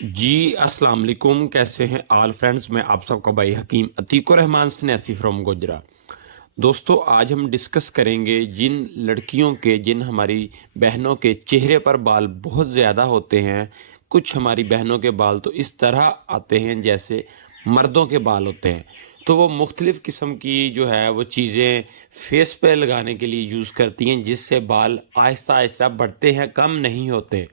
جی अस्सलाम वालेकुम, कैसे हैं ऑल फ्रेंड्स। मैं आप सबका भाई हकीम अतीक रहमान स्नैसी फ्रॉम गुजरा। दोस्तों, आज हम डिस्कस करेंगे जिन लड़कियों के, जिन हमारी बहनों के चेहरे पर बाल बहुत ज़्यादा होते हैं। कुछ हमारी बहनों के बाल तो इस तरह आते हैं जैसे मर्दों के बाल होते हैं। तो वो मुख्तलिफ़ किस्म की जो है वो चीज़ें फेस पे लगाने के लिए यूज़ करती हैं, जिससे बाल आहिस्ता आहिस्ता बढ़ते हैं, कम नहीं होते।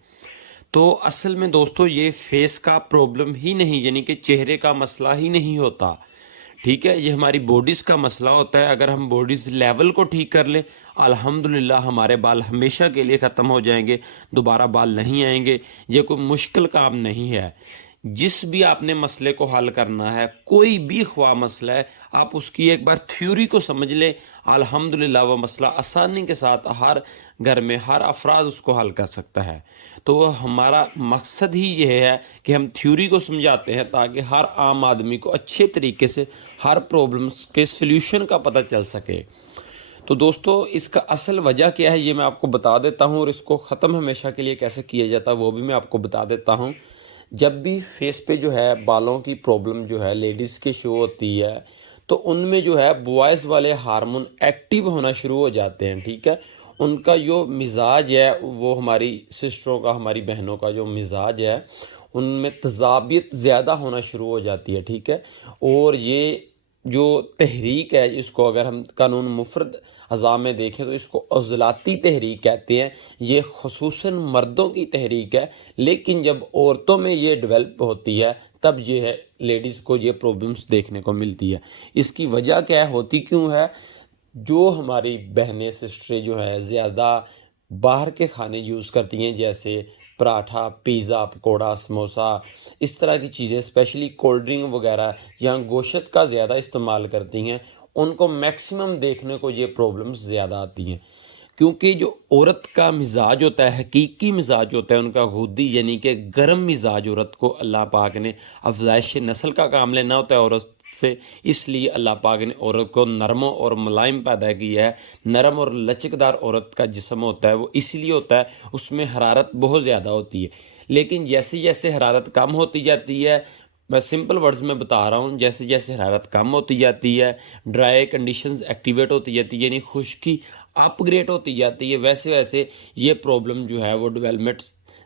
तो असल में दोस्तों ये फेस का प्रॉब्लम ही नहीं, यानी कि चेहरे का मसला ही नहीं होता। ठीक है, ये हमारी बॉडीज़ का मसला होता है। अगर हम बॉडीज़ लेवल को ठीक कर लें, अल्हम्दुलिल्लाह हमारे बाल हमेशा के लिए ख़त्म हो जाएंगे, दोबारा बाल नहीं आएंगे। ये कोई मुश्किल काम नहीं है। जिस भी आपने मसले को हल करना है, कोई भी ख्वाह मसला है, आप उसकी एक बार थ्योरी को समझ लें, अल्हम्दुलिल्लाह वो मसला आसानी के साथ हर घर में हर अफराद उसको हल कर सकता है। तो हमारा मकसद ही ये है कि हम थ्योरी को समझाते हैं ताकि हर आम आदमी को अच्छे तरीके से हर प्रॉब्लम्स के सल्यूशन का पता चल सके। तो दोस्तों, इसका असल वजह क्या है ये मैं आपको बता देता हूँ, और इसको ख़त्म हमेशा के लिए कैसे किया जाता है वो भी मैं आपको बता देता हूँ। जब भी फेस पे जो है बालों की प्रॉब्लम जो है लेडीज़ के शो होती है, तो उनमें जो है बॉयज़ वाले हार्मोन एक्टिव होना शुरू हो जाते हैं। ठीक है, उनका जो मिजाज है, वो हमारी सिस्टरों का, हमारी बहनों का जो मिजाज है, उनमें तज़ाबियत ज़्यादा होना शुरू हो जाती है। ठीक है, और ये जो तहरीक है, इसको अगर हम कानून मुफरद अज़ा में देखें तो इसको अज़लाती तहरीक कहते हैं। ये ख़ुसूसन मर्दों की तहरीक है, लेकिन जब औरतों में ये डेवलप होती है तब ये है लेडीज़ को ये प्रॉब्लम्स देखने को मिलती है। इसकी वजह क्या है, होती क्यों है? जो हमारी बहनें सिस्टरें जो है ज़्यादा बाहर के खाने यूज़ करती हैं, जैसे पराठा, पिज़्ज़ा, पकोड़ा, समोसा, इस तरह की चीज़ें, स्पेशली कोल्ड ड्रिंक वगैरह या गोश्त का ज़्यादा इस्तेमाल करती हैं, उनको मैक्सिमम देखने को ये प्रॉब्लम्स ज़्यादा आती हैं। क्योंकि जो औरत का मिजाज होता है, हकीकी मिजाज होता है उनका गुद्दी, यानी कि गर्म मिजाज औरत को अल्लाह पाक ने अफजाइश नस्ल का काम लेना होता है औरत से। इसलिए अल्लाह पाक ने औरत को नरम और मुलायम पैदा किया है। नरम और लचकदार औरत का जिस्म होता है वो इसलिए होता है, उसमें हरारत बहुत ज़्यादा होती है। लेकिन जैसे जैसे हरारत कम होती जाती है, मैं सिंपल वर्ड्स में बता रहा हूँ, जैसे जैसे हरारत कम होती जाती है, ड्राई कंडीशंस एक्टिवेट होती जाती है, यानी खुश्की अपग्रेड होती जाती है, वैसे वैसे ये प्रॉब्लम जो है वो डेवलपमेंट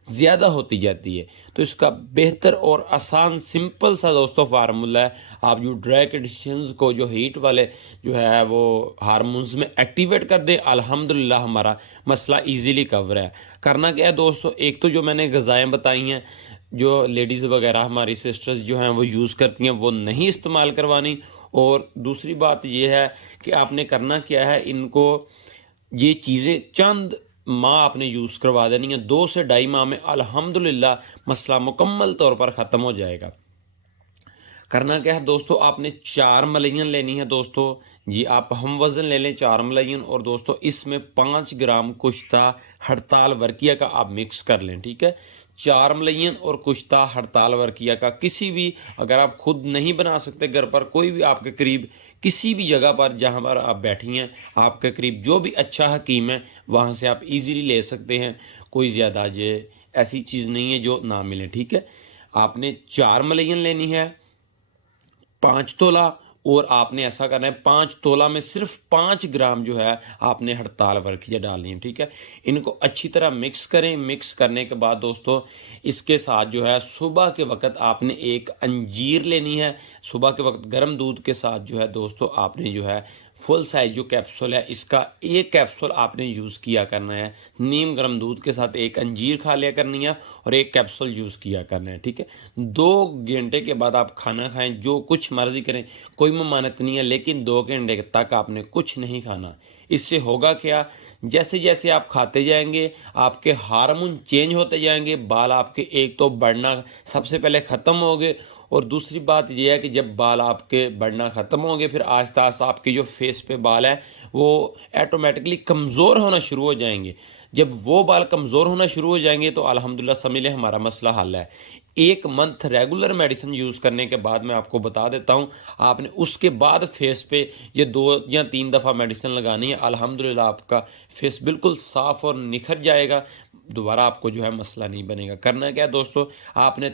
ज़्यादा होती जाती है। तो इसका बेहतर और आसान सिंपल सा दोस्तों फार्मूला है, आप जो ड्राई कंडीशंस को, जो हीट वाले जो है वो हार्मोन्स में एक्टिवेट कर दें, अल्हम्दुलिल्लाह हमारा मसला इजीली कवर है। करना क्या है दोस्तों, एक तो जो मैंने ग़िज़ाएँ बताई हैं, जो लेडीज़ वगैरह हमारी सिस्टर्स जो हैं वो यूज़ करती हैं, वो नहीं इस्तेमाल करवानी। और दूसरी बात ये है कि आपने करना क्या है, इनको ये चीज़ें चंद माह आपने यूज़ करवा देनी है, 2 से ढाई माह में अल्हम्दुलिल्लाह मसला मुकम्मल तौर पर ख़त्म हो जाएगा। करना क्या है दोस्तों, आपने 4 मलईन लेनी है दोस्तों। जी, आप हम वज़न ले लें 4 मलईन, और दोस्तों इसमें 5 ग्राम कुश्ता हड़ताल वर्किया का आप मिक्स कर लें। ठीक है, 4 मलईन और कुश्ता हड़ताल वर्किया का किसी भी, अगर आप खुद नहीं बना सकते घर पर, कोई भी आपके करीब किसी भी जगह पर जहाँ पर आप बैठी हैं, आपके करीब जो भी अच्छा हकीम है वहाँ से आप इजीली ले सकते हैं। कोई ज़्यादा ये ऐसी चीज़ नहीं है जो ना मिले। ठीक है, आपने 4 मलईन लेनी है, 5 तोला, और आपने ऐसा करना है 5 तोला में सिर्फ 5 ग्राम जो है आपने हड़ताल वर्किया डालनी है। ठीक है, इनको अच्छी तरह मिक्स करें। मिक्स करने के बाद दोस्तों इसके साथ जो है सुबह के वक्त आपने एक अंजीर लेनी है। सुबह के वक्त गर्म दूध के साथ जो है दोस्तों आपने जो है फुल साइज जो कैप्सूल है, इसका एक कैप्सूल आपने यूज़ किया करना है। नीम गर्म दूध के साथ एक अंजीर खा लिया करनी है और एक कैप्सूल यूज़ किया करना है। ठीक है, 2 घंटे के बाद आप खाना खाएं, जो कुछ मर्जी करें, कोई ममानत नहीं है, लेकिन 2 घंटे तक आपने कुछ नहीं खाना। इससे होगा क्या, जैसे जैसे आप खाते जाएंगे आपके हार्मोन चेंज होते जाएंगे, बाल आपके एक तो बढ़ना सबसे पहले ख़त्म होंगे, और दूसरी बात यह है कि जब बाल आपके बढ़ना ख़त्म होंगे, फिर आहिस्ता आहिस्ता आपके जो फेस पे बाल है वो ऑटोमेटिकली कमज़ोर होना शुरू हो जाएंगे। जब वो बाल कमज़ोर होना शुरू हो जाएंगे तो अल्हम्दुलिल्लाह समझ लें हमारा मसला हल है। 1 मंथ रेगुलर मेडिसिन यूज़ करने के बाद मैं आपको बता देता हूँ, आपने उसके बाद फेस पे ये 2 या 3 दफ़ा मेडिसिन लगानी है। अल्हम्दुलिल्लाह आपका फेस बिल्कुल साफ़ और निखर जाएगा, दोबारा आपको जो है मसला नहीं बनेगा। करना क्या है दोस्तों, आपने